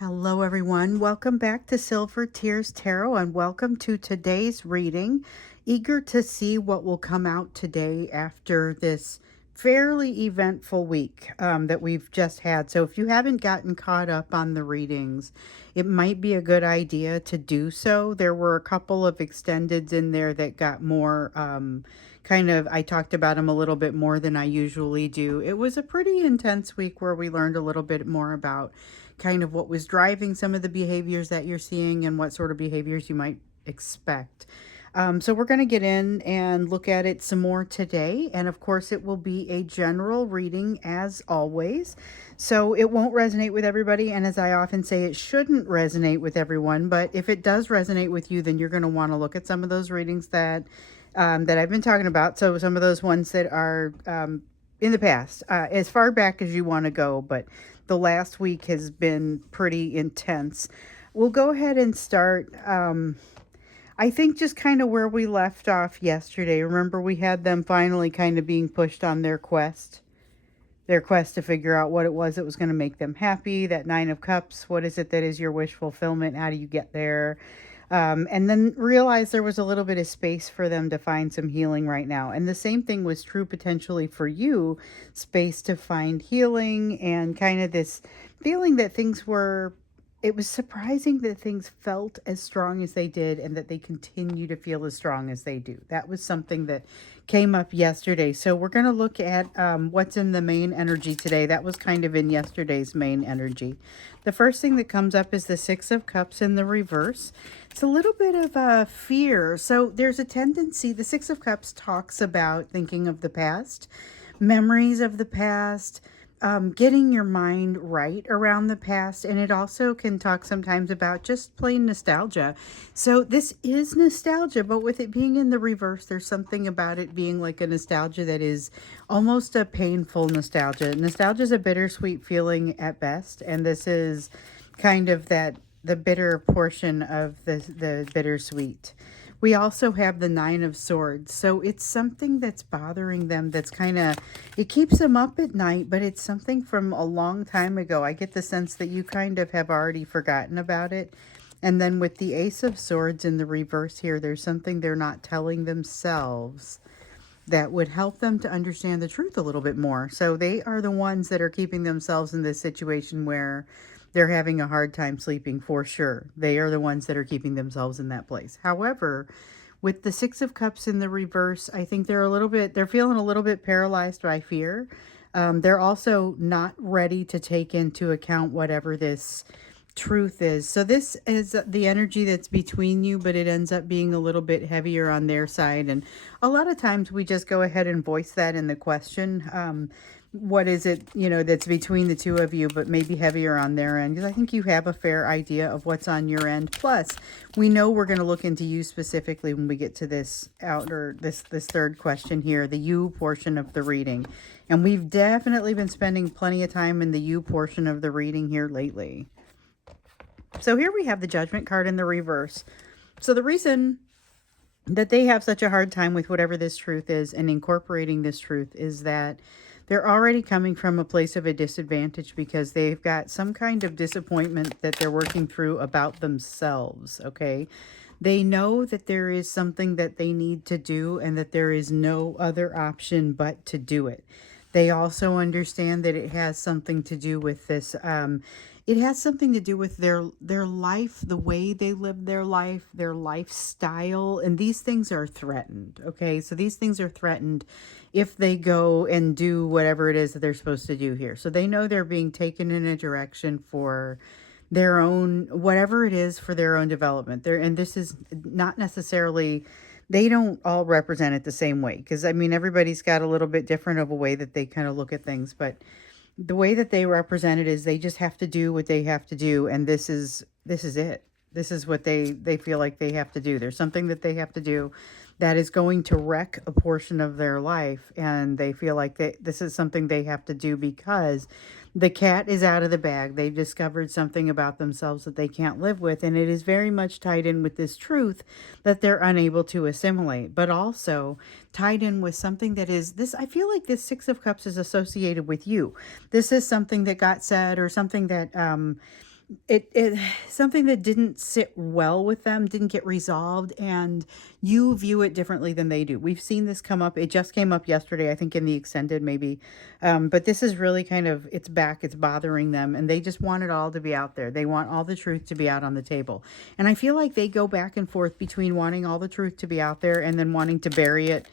Hello, everyone. Welcome back to Silver Tears Tarot and welcome to today's reading. Eager to see what will come out today after this fairly eventful week that we've just had. So, if you haven't gotten caught up on the readings, it might be a good idea to do so. There were a couple of extendeds in there that got more I talked about them a little bit more than I usually do. It was a pretty intense week where we learned a little bit more about kind of what was driving some of the behaviors that you're seeing and what sort of behaviors you might expect. So we're going to get in and look at it some more today. And of course, it will be a general reading as always. So it won't resonate with everybody. And as I often say, it shouldn't resonate with everyone. But if it does resonate with you, then you're going to want to look at some of those readings that I've been talking about. So some of those ones that are in the past, as far back as you want to go. But the last week has been pretty intense. We'll go ahead and start. I think just kind of where we left off yesterday. Remember, we had them finally kind of being pushed on their quest to figure out what it was that was going to make them happy. That Nine of Cups, what is it that is your wish fulfillment? How do you get there? And then realize there was a little bit of space for them to find some healing right now. And the same thing was true potentially for you, space to find healing and kind of this feeling that it was surprising that things felt as strong as they did and that they continue to feel as strong as they do. That was something that came up yesterday. So we're going to look at what's in the main energy today. That was kind of in yesterday's main energy. The first thing that comes up is the Six of Cups in the reverse. It's a little bit of a fear. So there's a tendency, the Six of Cups talks about thinking of the past, memories of the past, getting your mind right around the past. And it also can talk sometimes about just plain nostalgia. So this is nostalgia, but with it being in the reverse, there's something about it being like a nostalgia that is almost a painful nostalgia. Nostalgia is a bittersweet feeling at best. And this is kind of the bitter portion of the bittersweet. We also have the Nine of Swords. So it's something that's bothering them that's it keeps them up at night, but it's something from a long time ago. I get the sense that you kind of have already forgotten about it. And then with the Ace of Swords in the reverse here, there's something they're not telling themselves that would help them to understand the truth a little bit more. So they are the ones that are keeping themselves in this situation where they're having a hard time sleeping for sure. They are the ones that are keeping themselves in that place. However, with the Six of Cups in the reverse, I think they're feeling a little bit paralyzed by fear. They're also not ready to take into account whatever this truth is. So this is the energy that's between you, but it ends up being a little bit heavier on their side. And a lot of times we just go ahead and voice that in the question. What is it, that's between the two of you, but maybe heavier on their end? Because I think you have a fair idea of what's on your end. Plus, we know we're going to look into you specifically when we get to this third question here, the you portion of the reading. And we've definitely been spending plenty of time in the you portion of the reading here lately. So here we have the Judgment card in the reverse. So the reason that they have such a hard time with whatever this truth is and incorporating this truth is that they're already coming from a place of a disadvantage because they've got some kind of disappointment that they're working through about themselves, okay? They know that there is something that they need to do and that there is no other option but to do it. They also understand that it has something to do with this. It has something to do with their life, the way they live their life, their lifestyle, and these things are threatened, okay? So these things are threatened if they go and do whatever it is that they're supposed to do here. So they know they're being taken in a direction for their own, whatever it is, for their own development. And this is not necessarily, they don't all represent it the same way, because I mean, everybody's got a little bit different of a way that they kind of look at things, but the way that they represent it is they just have to do what they have to do, and this is it. This is what they feel like they have to do. There's something that they have to do that is going to wreck a portion of their life, and they feel like this is something they have to do because the cat is out of the bag. They've discovered something about themselves that they can't live with, and it is very much tied in with this truth that they're unable to assimilate, but also tied in with something that is this. I feel like this Six of Cups is associated with you. This is something that got said, or something that it something that didn't sit well with them, didn't get resolved, and you view it differently than they do. We've seen this come up. It just came up yesterday, I think in the extended maybe. But this is really kind of, it's back, it's bothering them, and they just want it all to be out there. They want all the truth to be out on the table. And I feel like they go back and forth between wanting all the truth to be out there and then wanting to bury it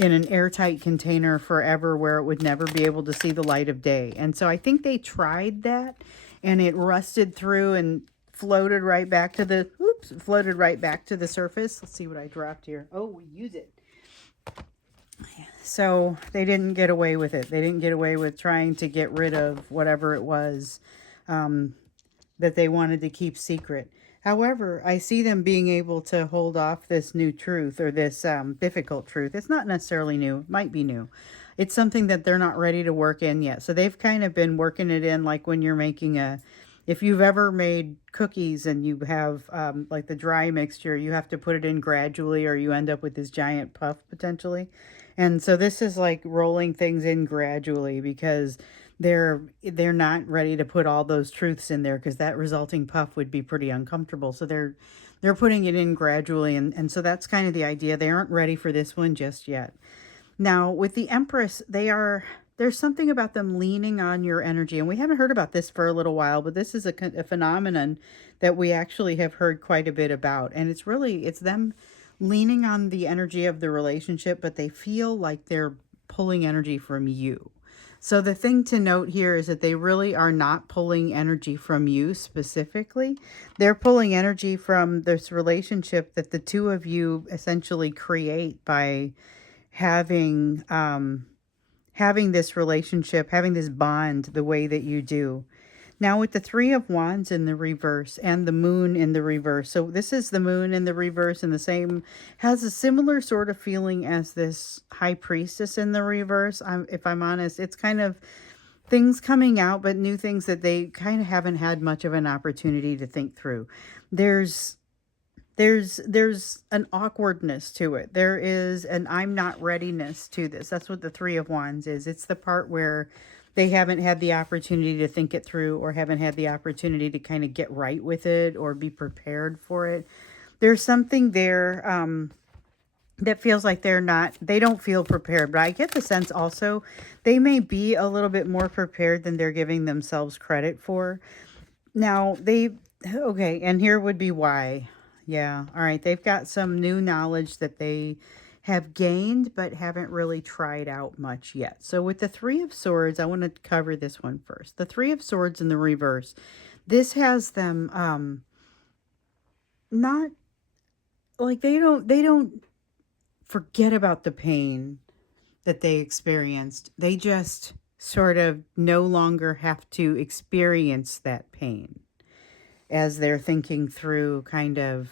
in an airtight container forever where it would never be able to see the light of day. And so I think they tried that and it rusted through and floated right back to the, oops, floated right back to the surface. Let's see what I dropped here. Oh, we use it. So they didn't get away with it. They didn't get away with trying to get rid of whatever it was that they wanted to keep secret. However, I see them being able to hold off this new truth or this difficult truth. It's not necessarily new, it might be new. It's something that they're not ready to work in yet. So they've kind of been working it in, like when you're making if you've ever made cookies and you have like the dry mixture, you have to put it in gradually or you end up with this giant puff potentially. And so this is like rolling things in gradually because they're not ready to put all those truths in there because that resulting puff would be pretty uncomfortable. So they're putting it in gradually, and so that's kind of the idea. They aren't ready for this one just yet. Now with the Empress, there's something about them leaning on your energy, and we haven't heard about this for a little while, but this is a phenomenon that we actually have heard quite a bit about, and it's them leaning on the energy of the relationship, but they feel like they're pulling energy from you. So the thing to note here is that they really are not pulling energy from you specifically. They're pulling energy from this relationship that the two of you essentially create by having having this relationship, having this bond the way that you do. Now with the Three of Wands in the reverse and the Moon in the reverse. So this is the Moon in the reverse and the same, has a similar sort of feeling as this High Priestess in the reverse. If I'm honest, it's kind of things coming out, but new things that they kind of haven't had much of an opportunity to think through. There's an awkwardness to it. There is an I'm not readiness to this. That's what the Three of Wands is. It's the part where they haven't had the opportunity to think it through or haven't had the opportunity to kind of get right with it or be prepared for it. There's something there that feels like they don't feel prepared. But I get the sense also they may be a little bit more prepared than they're giving themselves credit for. Now, okay, and here would be why. Yeah, all right, they've got some new knowledge that they have gained but haven't really tried out much yet. So with the Three of Swords, I want to cover this one first. The Three of Swords in the reverse. This has them not like they don't forget about the pain that they experienced. They just sort of no longer have to experience that pain as they're thinking through kind of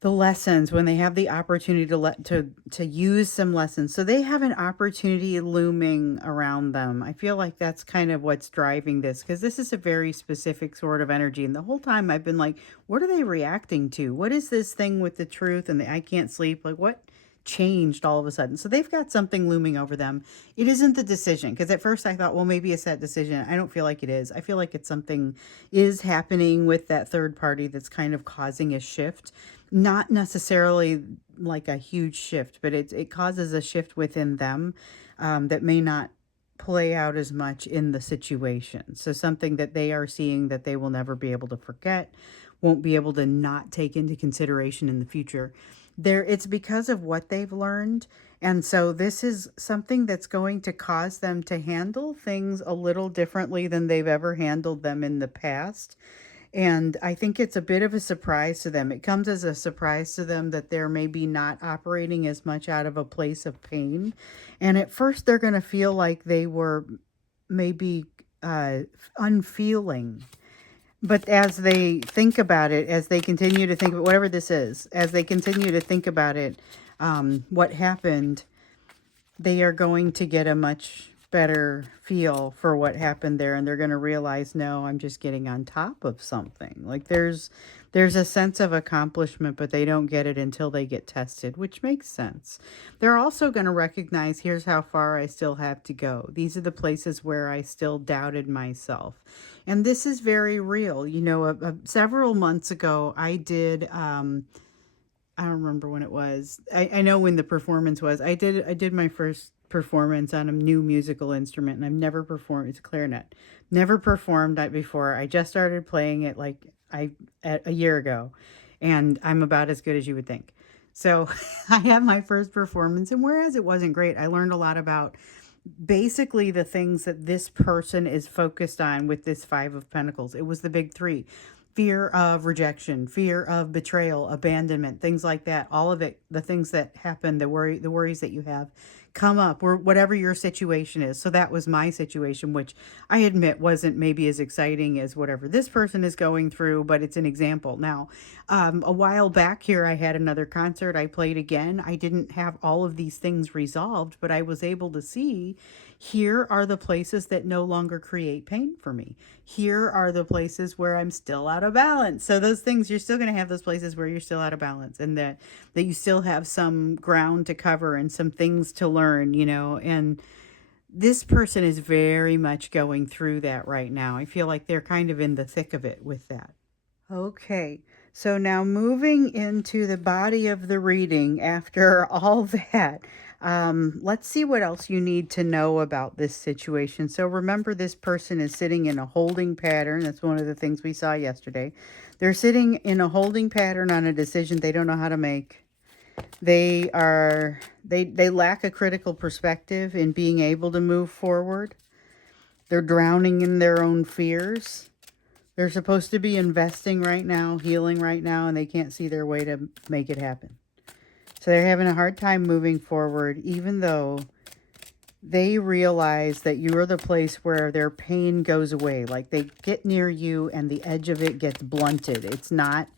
the lessons when they have the opportunity to use some lessons. So they have an opportunity looming around them. I feel like that's kind of what's driving this because this is a very specific sort of energy. And the whole time I've been like, what are they reacting to? What is this thing with the truth and the I can't sleep? Like what changed all of a sudden? So they've got something looming over them. It isn't the decision because at first I thought, well, maybe it's that decision. I don't feel like it is. I feel like it's something is happening with that third party that's kind of causing a shift. Not necessarily like a huge shift, but it causes a shift within them that may not play out as much in the situation. So something that they are seeing that they will never be able to forget, won't be able to not take into consideration in the future. It's because of what they've learned. And so this is something that's going to cause them to handle things a little differently than they've ever handled them in the past. And I think it's a bit of a surprise to them. It comes as a surprise to them that they're maybe not operating as much out of a place of pain. And at first, they're going to feel like they were maybe unfeeling. But as they think about it, as they continue to think about whatever this is, as they continue to think about it, what happened, they are going to get a much better feel for what happened there, and they're going to realize, no, I'm just getting on top of something. Like there's a sense of accomplishment, but they don't get it until they get tested, which makes sense. They're also going to recognize, here's how far I still have to go. These are the places where I still doubted myself. And this is very real. You know, several months ago, I did, I don't remember when it was. I know when the performance was. I did my first performance on a new musical instrument, and I've never performed. It's a clarinet. Never performed that before. I just started playing it like a year ago, and I'm about as good as you would think. So I had my first performance, and whereas it wasn't great, I learned a lot about basically the things that this person is focused on with this Five of Pentacles. It was the big three: fear of rejection, fear of betrayal, abandonment, things like that. All of it, the things that happen, the worries that you have come up, or whatever your situation is. So that was my situation, which I admit wasn't maybe as exciting as whatever this person is going through, but it's an example. Now, a while back here, I had another concert. I played again. I didn't have all of these things resolved, but I was able to see, here are the places that no longer create pain for me. Here are the places where I'm still out of balance. So those things, you're still going to have those places where you're still out of balance, and that you still have some ground to cover and some things to learn, you know. And this person is very much going through that right now. I feel like they're kind of in the thick of it with that. Okay, so now moving into the body of the reading after all that, let's see what else you need to know about this situation. So remember, this person is sitting in a holding pattern. That's one of the things we saw yesterday. They're sitting in a holding pattern on a decision they don't know how to make. They lack a critical perspective in being able to move forward. They're drowning in their own fears. They're supposed to be investing right now, healing right now, and they can't see their way to make it happen. So they're having a hard time moving forward, even though they realize that you are the place where their pain goes away. Like, they get near you and the edge of it gets blunted. It's not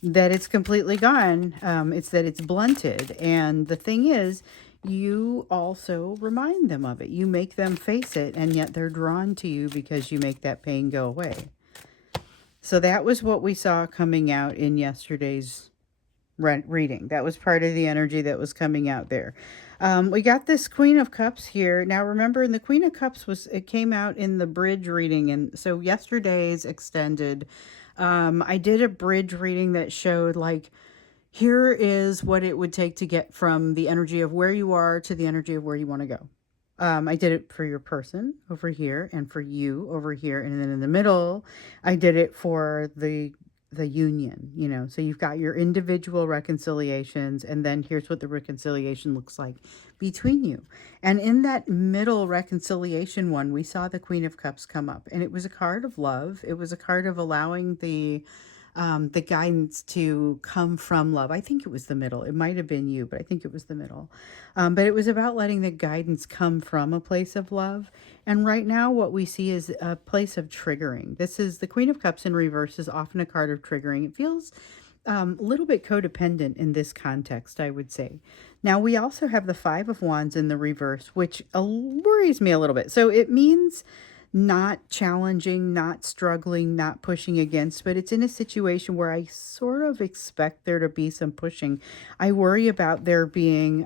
that it's completely gone. It's that it's blunted. And the thing is, you also remind them of it. You make them face it, and yet they're drawn to you because you make that pain go away. So that was what we saw coming out in yesterday's reading. That was part of the energy that was coming out there. We got this Queen of Cups here. Now remember, in the Queen of Cups, it came out in the bridge reading. And so yesterday's extended, I did a bridge reading that showed, like, here is what it would take to get from the energy of where you are to the energy of where you want to go. I did it for your person over here and for you over here. And then in the middle, I did it for the union, you know. So you've got your individual reconciliations, and then here's what the reconciliation looks like between you. And in that middle reconciliation one, we saw the Queen of Cups come up, and it was a card of love. It was a card of allowing the guidance to come from love. I think it was the middle. It might have been you, but I think it was the middle. But it was about letting the guidance come from a place of love. And right now what we see is a place of triggering. This is the Queen of Cups in reverse, is often a card of triggering. It feels a little bit codependent in this context, I would say. Now, we also have the Five of Wands in the reverse, which worries me a little bit. So it means not challenging, not struggling, not pushing against, but it's in a situation where I sort of expect there to be some pushing. I worry about there being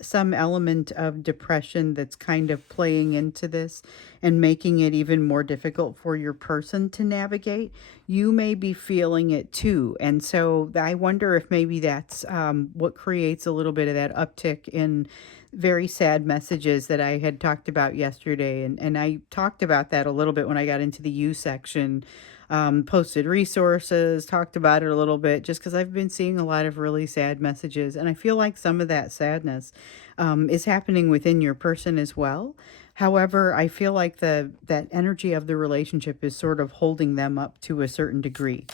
some element of depression that's kind of playing into this and making it even more difficult for your person to navigate. You may be feeling it too. And so I wonder if maybe that's what creates a little bit of that uptick in very sad messages that I had talked about yesterday. And I talked about that a little bit when I got into the you section, posted resources, talked about it a little bit, just because I've been seeing a lot of really sad messages. And I feel like some of that sadness is happening within your person as well. However, I feel like that energy of the relationship is sort of holding them up to a certain degree.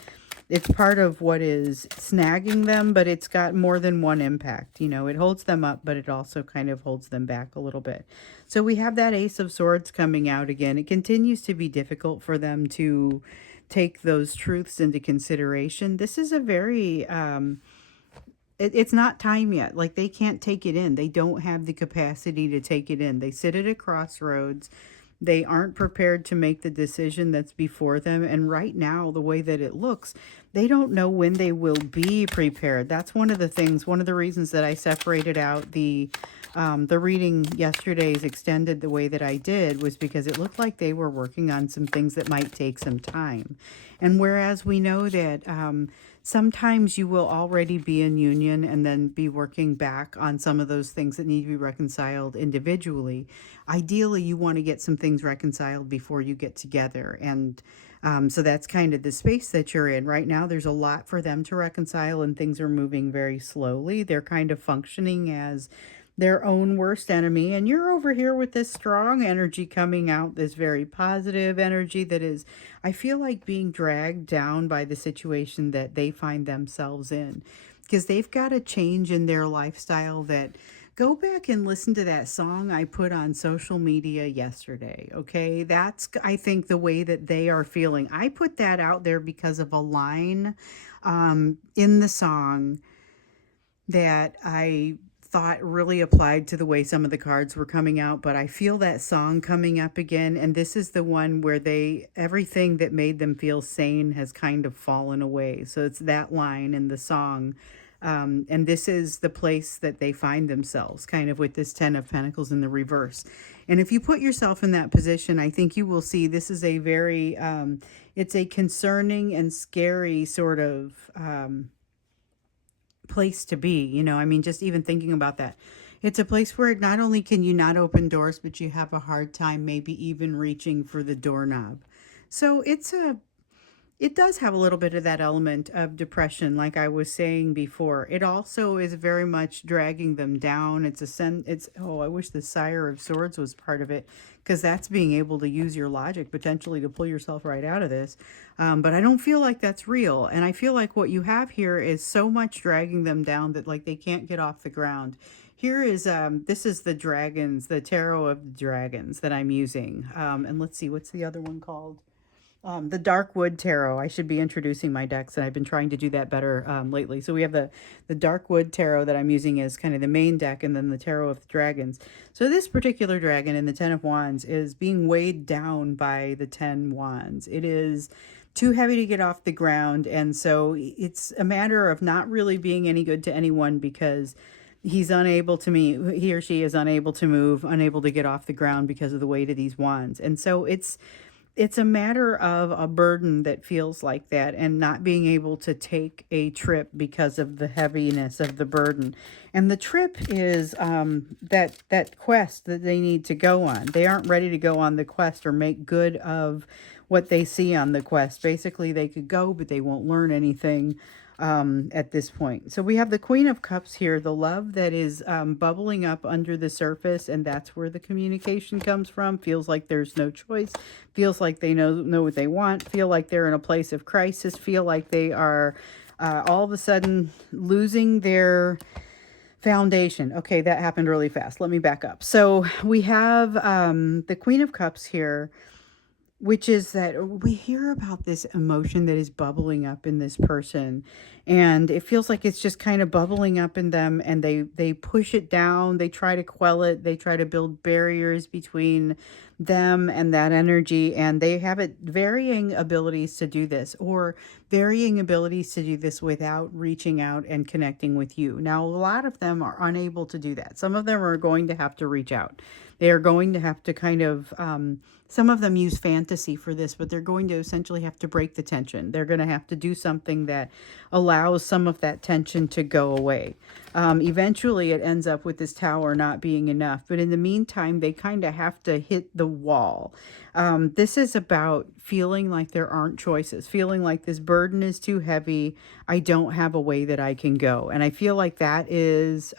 It's part of what is snagging them, but it's got more than one impact. You know, it holds them up, but it also kind of holds them back a little bit. So we have that Ace of Swords coming out again. It continues to be difficult for them to take those truths into consideration. This is a very, it's not time yet. Like, they can't take it in. They don't have the capacity to take it in. They sit at a crossroads. They aren't prepared to make the decision that's before them. And right now, the way that it looks, they don't know when they will be prepared. That's one of the things, one of the reasons that I separated out the reading yesterday's extended the way that I did was because it looked like they were working on some things that might take some time. And whereas we know that sometimes you will already be in union and then be working back on some of those things that need to be reconciled individually, ideally you want to get some things reconciled before you get together. And so that's kind of the space that you're in right now. There's a lot for them to reconcile, and things are moving very slowly. They're kind of functioning as their own worst enemy. And you're over here with this strong energy coming out, this very positive energy that is, I feel like, being dragged down by the situation that they find themselves in. Because they've got a change in their lifestyle that, go back and listen to that song I put on social media yesterday. Okay. That's, I think, the way that they are feeling. I put that out there because of a line in the song that I thought really applied to the way some of the cards were coming out, but I feel that song coming up again. And this is the one where everything that made them feel sane has kind of fallen away. So it's that line in the song. And this is the place that they find themselves, kind of with this 10 of Pentacles in the reverse. And if you put yourself in that position, I think you will see this is a very, it's a concerning and scary sort of place to be. I mean, just even thinking about that, it's a place where not only can you not open doors, but you have a hard time maybe even reaching for the doorknob. So it does have a little bit of that element of depression, like I was saying before. It also is very much dragging them down. Oh, I wish the Sire of Swords was part of it, because that's being able to use your logic potentially to pull yourself right out of this. But I don't feel like that's real. And I feel like what you have here is so much dragging them down that, like, they can't get off the ground. Here is, this is the dragons, the Tarot of the Dragons that I'm using. And let's see, what's the other one called? The Darkwood Tarot. I should be introducing my decks, and I've been trying to do that better lately. So we have the Darkwood Tarot that I'm using as kind of the main deck, and then the Tarot of the Dragons. So this particular dragon in the 10 of Wands is being weighed down by the 10 Wands. It is too heavy to get off the ground, and so it's a matter of not really being any good to anyone, because he or she is unable to move, unable to get off the ground because of the weight of these wands. And so it's a matter of a burden that feels like that, and not being able to take a trip because of the heaviness of the burden. And the trip is that quest that they need to go on. They aren't ready to go on the quest or make good of what they see on the quest. Basically, they could go, but they won't learn anything at this point. So we have the Queen of Cups here, the love that is bubbling up under the surface, and that's where the communication comes from. Feels like there's no choice. Feels like they know what they want. Feel like they're in a place of crisis. Feel like they are all of a sudden losing their foundation. Okay, that happened really fast. Let me back up. So we have the Queen of Cups here, which is that we hear about this emotion that is bubbling up in this person, and it feels like it's just kind of bubbling up in them, and they push it down, they try to quell it, they try to build barriers between them and that energy, and they have varying abilities to do this, or varying abilities to do this without reaching out and connecting with you. Now, a lot of them are unable to do that. Some of them are going to have to reach out. They are going to have to kind of, some of them use fantasy for this, but they're going to essentially have to break the tension. They're going to have to do something that allows some of that tension to go away. Eventually, it ends up with this Tower not being enough. But in the meantime, they kind of have to hit the wall. This is about feeling like there aren't choices, feeling like this burden is too heavy. I don't have a way that I can go. And I feel like that is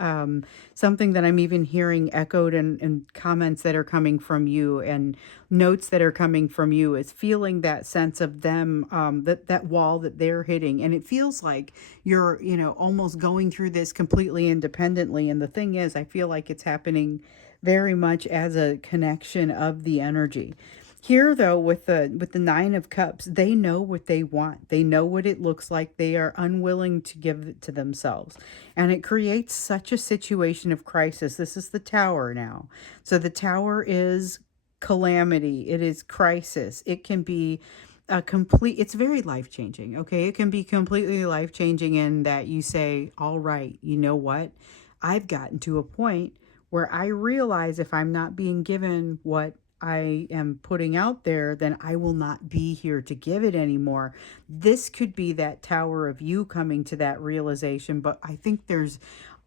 something that I'm even hearing echoed in comments that are coming from you, and notes that are coming from you, is feeling that sense of them, that wall that they're hitting. And it feels like you're, almost going through this completely independently. And the thing is, I feel like it's happening very much as a connection of the energy. Here, though, with the Nine of Cups, they know what they want. They know what it looks like. They are unwilling to give it to themselves. And it creates such a situation of crisis. This is the Tower now. So the Tower is calamity. It is crisis. It can be a complete, it's very life changing. Okay. It can be completely life changing in that you say, all right, you know what? I've gotten to a point where I realize if I'm not being given what I am putting out there, then I will not be here to give it anymore. This could be that tower of you coming to that realization, but I think there's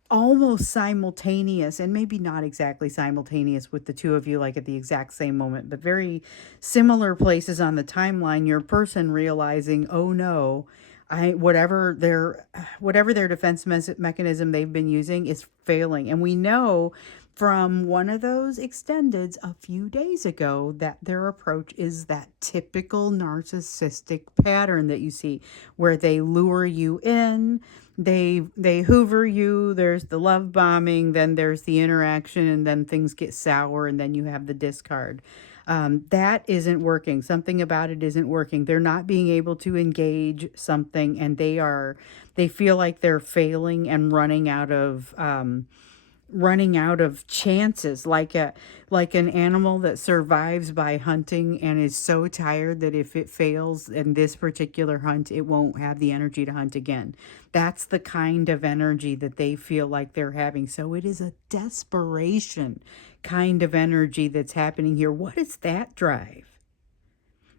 almost simultaneous, and maybe not exactly simultaneous with the two of you like at the exact same moment, but very similar places on the timeline, your person realizing, oh no, I whatever their defense mechanism they've been using is failing. And we know from one of those extendeds a few days ago that their approach is that typical narcissistic pattern that you see, where they lure you in, they hoover you, there's the love bombing, then there's the interaction, and then things get sour, and then you have the discard. That isn't working. Something about it isn't working. They're not being able to engage something, and they feel like they're failing and running out of chances, like an animal that survives by hunting and is so tired that if it fails in this particular hunt, it won't have the energy to hunt again. That's the kind of energy that they feel like they're having. So it is a desperation kind of energy that's happening here. What is that drive?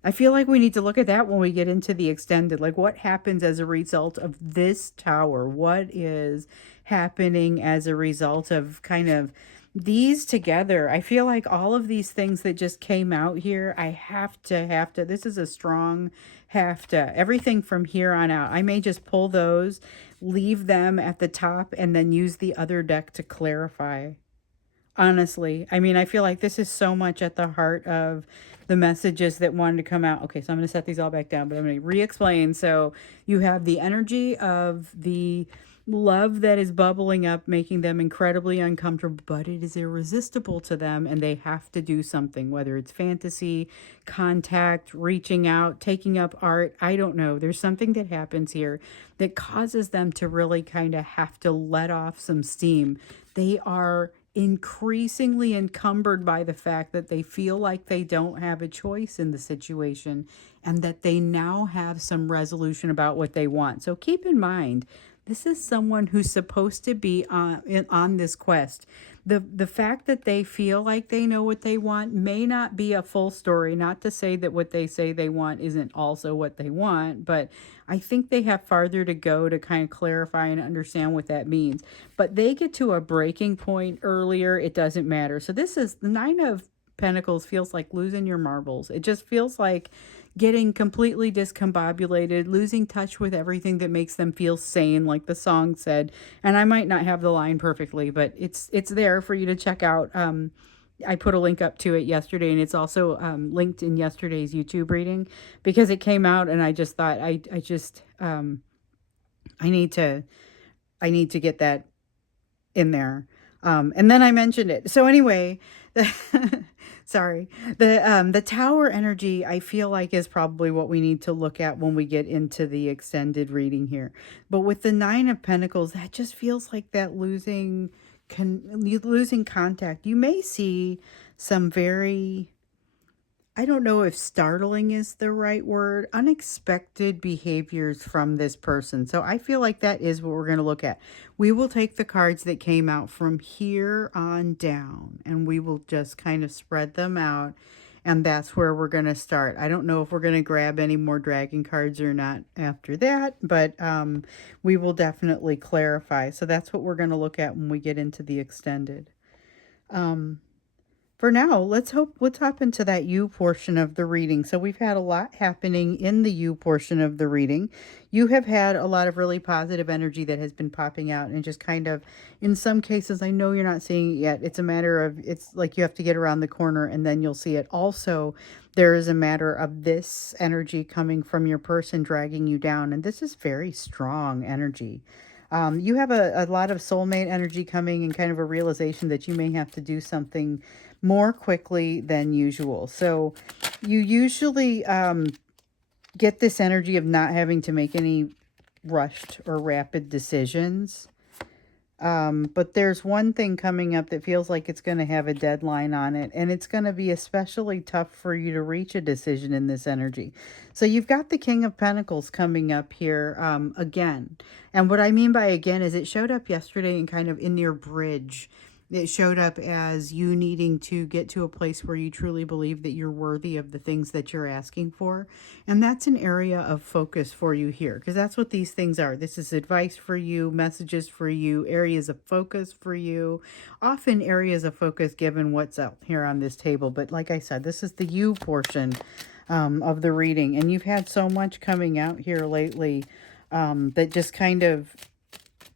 I feel like we need to look at that when we get into the extended. Like, what happens as a result of this tower? What is happening as a result of kind of these together? I feel like all of these things that just came out here, I have to, this is a strong have to. Everything from here on out. I may just pull those, leave them at the top, and then use the other deck to clarify. Honestly, I mean, I feel like this is so much at the heart of the messages that wanted to come out. Okay, so I'm going to set these all back down, but I'm going to re-explain. So you have the energy of the love that is bubbling up, making them incredibly uncomfortable, but it is irresistible to them, and they have to do something, whether it's fantasy, contact, reaching out, taking up art. I don't know. There's something that happens here that causes them to really kind of have to let off some steam. They are increasingly encumbered by the fact that they feel like they don't have a choice in the situation, and that they now have some resolution about what they want. So keep in mind, this is someone who's supposed to be on this quest. The fact that they feel like they know what they want may not be a full story. Not to say that what they say they want isn't also what they want, but I think they have farther to go to kind of clarify and understand what that means. But they get to a breaking point earlier. It doesn't matter. So this is the Nine of Pentacles feels like losing your marbles. It just feels like getting completely discombobulated, losing touch with everything that makes them feel sane, like the song said. And I might not have the line perfectly, but it's there for you to check out. I put a link up to it yesterday, and it's also linked in yesterday's YouTube reading, because it came out, and I just thought I need to get that in there. And then I mentioned it. So anyway, sorry. The tower energy, I feel like, is probably what we need to look at when we get into the extended reading here. But with the Nine of Pentacles, that just feels like that losing contact. You may see some very, I don't know if startling is the right word, unexpected behaviors from this person. So I feel like that is what we're going to look at. We will take the cards that came out from here on down, and we will just kind of spread them out. And that's where we're going to start. I don't know if we're going to grab any more dragon cards or not after that, but we will definitely clarify. So that's what we're going to look at when we get into the extended. For now, let's hop into that you portion of the reading. So we've had a lot happening in the you portion of the reading. You have had a lot of really positive energy that has been popping out, and just kind of, in some cases, I know you're not seeing it yet. It's a matter of, it's like you have to get around the corner and then you'll see it. Also, there is a matter of this energy coming from your person dragging you down, and this is very strong energy. You have a lot of soulmate energy coming, and kind of a realization that you may have to do something more quickly than usual. So you usually get this energy of not having to make any rushed or rapid decisions. But there's one thing coming up that feels like it's going to have a deadline on it, and it's going to be especially tough for you to reach a decision in this energy. So you've got the King of Pentacles coming up here again. And what I mean by again is it showed up yesterday and kind of in your bridge. It showed up as you needing to get to a place where you truly believe that you're worthy of the things that you're asking for. And that's an area of focus for you here, because that's what these things are. This is advice for you, messages for you, areas of focus for you, often areas of focus given what's out here on this table. But like I said, this is the you portion of the reading. And you've had so much coming out here lately that just kind of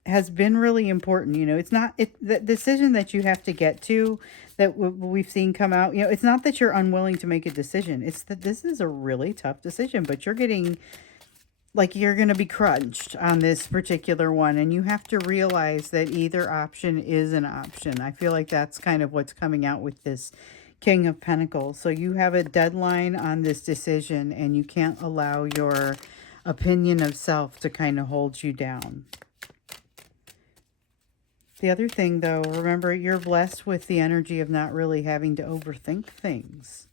has been really important. You know, it's not the decision that you have to get to that we've seen come out. You know, it's not that you're unwilling to make a decision. It's that this is a really tough decision, but you're getting like you're going to be crunched on this particular one. And you have to realize that either option is an option. I feel like that's kind of what's coming out with this King of Pentacles. So you have a deadline on this decision and you can't allow your opinion of self to kind of hold you down. The other thing, though, remember, you're blessed with the energy of not really having to overthink things.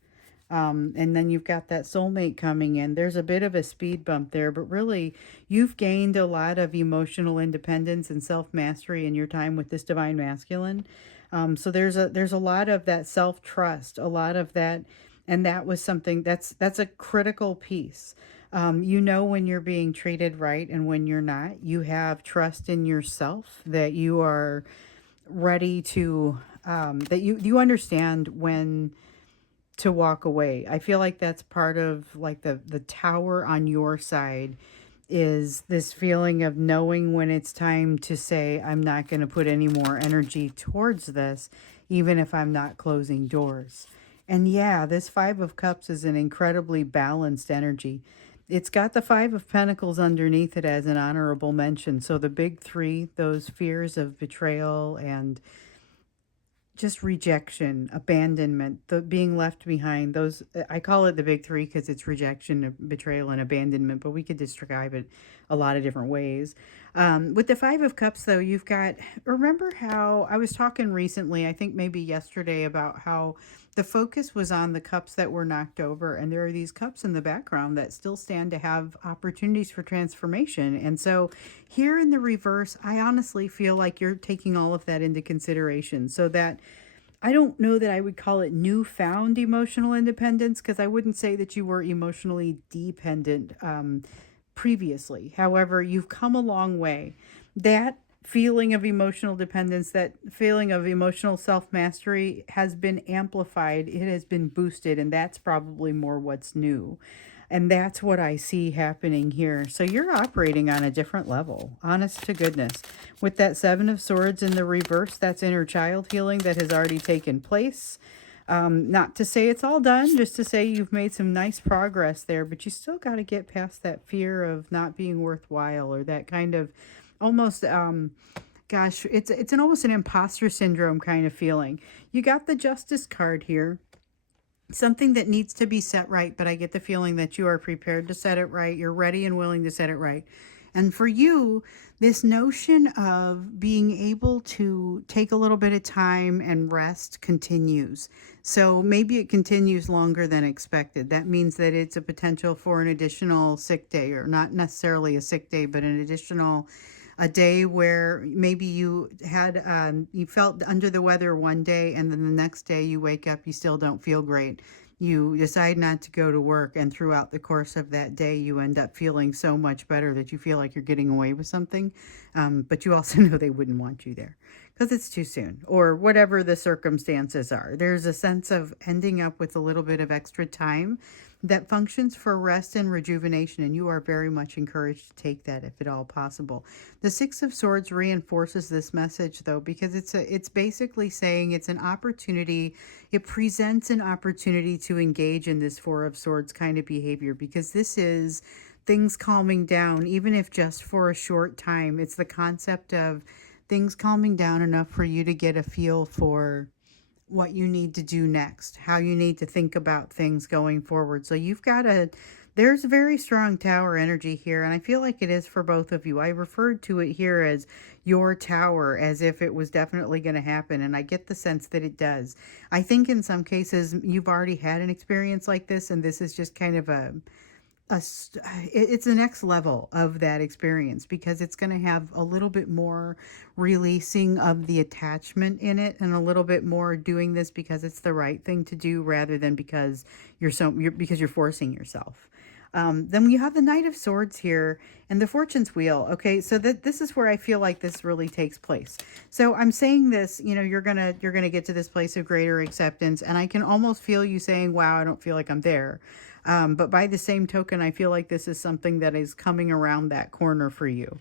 And then you've got that soulmate coming in. There's a bit of a speed bump there, but really, you've gained a lot of emotional independence and self-mastery in your time with this divine masculine. So there's a lot of that self-trust, a lot of that, and that was something that's a critical piece. You know when you're being treated right and when you're not. You have trust in yourself that you are ready to, that you understand when to walk away. I feel like that's part of like the tower on your side is this feeling of knowing when it's time to say, I'm not going to put any more energy towards this, even if I'm not closing doors. And yeah, this Five of Cups is an incredibly balanced energy. It's got the Five of Pentacles underneath it as an honorable mention. So the big three, those fears of betrayal and just rejection, abandonment, the being left behind, those I call it the big three because it's rejection, betrayal, and abandonment, but we could describe it a lot of different ways. With the Five of Cups, though, you've got, remember how I was talking recently, I think maybe yesterday, about how the focus was on the cups that were knocked over, and there are these cups in the background that still stand to have opportunities for transformation. And so here in the reverse, I honestly feel like you're taking all of that into consideration, so that I don't know that I would call it newfound emotional independence, because I wouldn't say that you were emotionally dependent previously. However, you've come a long way. That feeling of emotional dependence, that feeling of emotional self-mastery has been amplified. It has been boosted, and that's probably more what's new. And that's what I see happening here. So you're operating on a different level, honest to goodness. With that Seven of Swords in the reverse, that's inner child healing that has already taken place. Not to say it's all done, just to say you've made some nice progress there, but you still got to get past that fear of not being worthwhile, or that kind of almost, gosh, it's an almost an imposter syndrome kind of feeling. You got the Justice card here. Something that needs to be set right, but I get the feeling that you are prepared to set it right. You're ready and willing to set it right. And for you, this notion of being able to take a little bit of time and rest continues. So maybe it continues longer than expected. That means that it's a potential for an additional sick day, or not necessarily a sick day, but an additional a day where maybe you had you felt under the weather one day, and then the next day you wake up, you still don't feel great. You decide not to go to work, and throughout the course of that day you end up feeling so much better that you feel like you're getting away with something, but you also know they wouldn't want you there because it's too soon, or whatever the circumstances are. There's a sense of ending up with a little bit of extra time that functions for rest and rejuvenation, and you are very much encouraged to take that if at all possible. The Six of Swords reinforces this message, though, because it's basically saying it's an opportunity. It presents an opportunity to engage in this Four of Swords kind of behavior, because this is things calming down, even if just for a short time. It's the concept of things calming down enough for you to get a feel for what you need to do next, how you need to think about things going forward. So you've got There's very strong tower energy here, and I feel like it is for both of you. I referred to it here as your tower, as if it was definitely going to happen, and I get the sense that it does. I think in some cases you've already had an experience like this, and this is just kind of it's the next level of that experience, because it's going to have a little bit more releasing of the attachment in it, and a little bit more doing this because it's the right thing to do rather than because because you're forcing yourself. Then you have the Knight of Swords here and the Fortune's Wheel. Okay, so this is where I feel like this really takes place. So I'm saying this, you're gonna get to this place of greater acceptance, and I can almost feel you saying, "Wow, I don't feel like I'm there." But by the same token, I feel like this is something that is coming around that corner for you.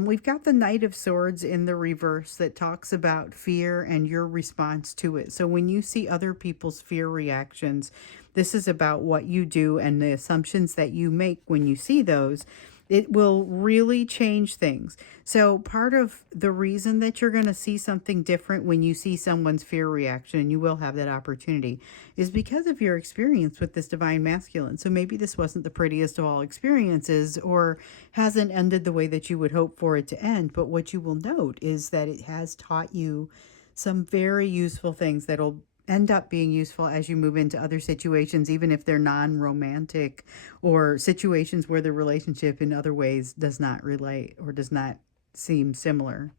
We've got the Knight of Swords in the reverse that talks about fear and your response to it. So when you see other people's fear reactions, this is about what you do and the assumptions that you make when you see those. It will really change things. So part of the reason that you're going to see something different when you see someone's fear reaction, and you will have that opportunity, is because of your experience with this divine masculine. So maybe this wasn't the prettiest of all experiences, or hasn't ended the way that you would hope for it to end. But what you will note is that it has taught you some very useful things that'll end up being useful as you move into other situations, even if they're non-romantic, or situations where the relationship in other ways does not relate or does not seem similar.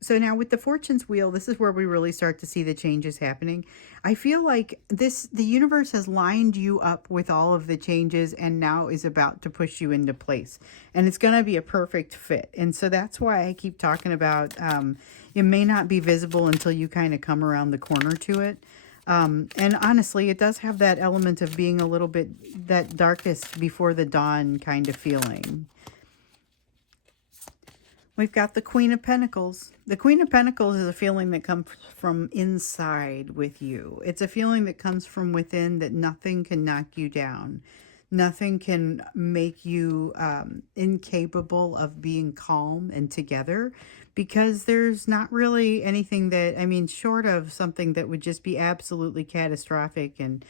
So now with the Fortune's Wheel, this is where we really start to see the changes happening. I feel like the universe has lined you up with all of the changes and now is about to push you into place. And it's going to be a perfect fit. And so that's why I keep talking about it may not be visible until you kind of come around the corner to it. And honestly, it does have that element of being a little bit that darkest before the dawn kind of feeling. We've got the Queen of Pentacles. The Queen of Pentacles is a feeling that comes from inside with you. It's a feeling that comes from within, that nothing can knock you down. Nothing can make you incapable of being calm and together, because there's not really anything that, I mean, short of something that would just be absolutely catastrophic and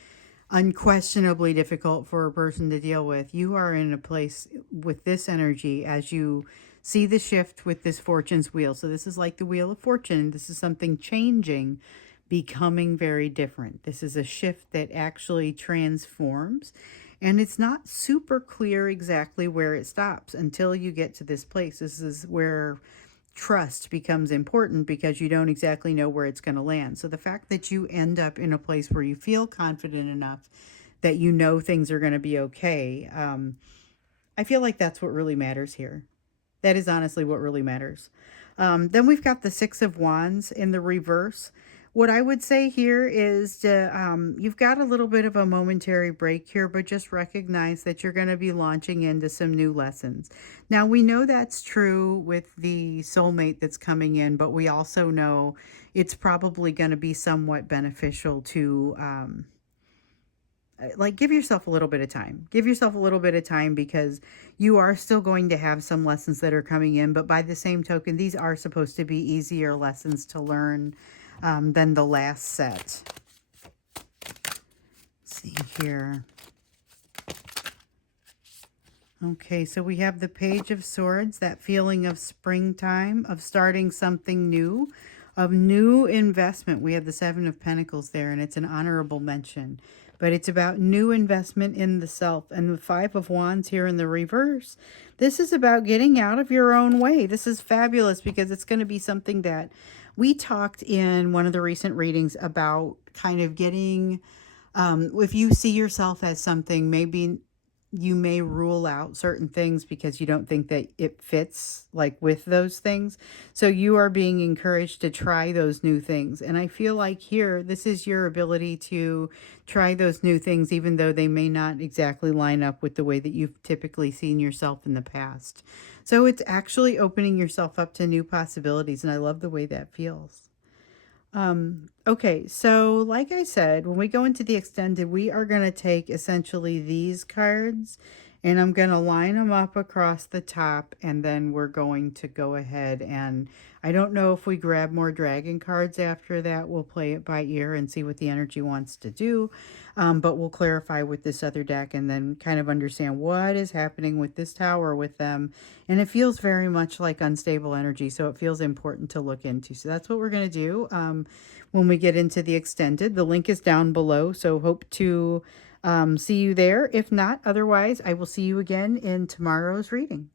unquestionably difficult for a person to deal with. You are in a place with this energy as you see the shift with this Fortune's Wheel. So this is like the Wheel of Fortune. This is something changing, becoming very different. This is a shift that actually transforms. And it's not super clear exactly where it stops until you get to this place. This is where trust becomes important, because you don't exactly know where it's going to land. So the fact that you end up in a place where you feel confident enough that you know things are going to be okay, I feel like that's what really matters here. That is honestly what really matters. Then we've got the Six of Wands in the reverse. What I would say here is you've got a little bit of a momentary break here, but just recognize that you're going to be launching into some new lessons. Now, we know that's true with the soulmate that's coming in, but we also know it's probably going to be somewhat beneficial to like, give yourself a little bit of time. Give yourself a little bit of time, because you are still going to have some lessons that are coming in. But by the same token, these are supposed to be easier lessons to learn than the last set. Let's see here. Okay, so we have the Page of Swords, that feeling of springtime, of starting something new, of new investment. We have the Seven of Pentacles there, and it's an honorable mention. But it's about new investment in the self. And the Five of Wands here in the reverse, this is about getting out of your own way. This is fabulous, because it's going to be something that we talked in one of the recent readings about, kind of getting, if you see yourself as something, maybe you may rule out certain things because you don't think that it fits like with those things. So you are being encouraged to try those new things. And I feel like here, this is your ability to try those new things, even though they may not exactly line up with the way that you've typically seen yourself in the past. So it's actually opening yourself up to new possibilities. And I love the way that feels. Okay, so like I said, when we go into the extended, we are going to take essentially these cards And I'm going to line them up across the top, and then we're going to go ahead and I don't know if we grab more dragon cards after that. We'll play it by ear and see what the energy wants to do. But we'll clarify with this other deck and then kind of understand what is happening with this tower with them. And it feels very much like unstable energy, so it feels important to look into. So that's what we're going to do when we get into the extended. The link is down below, so hope to see you there. If not, otherwise, I will see you again in tomorrow's reading.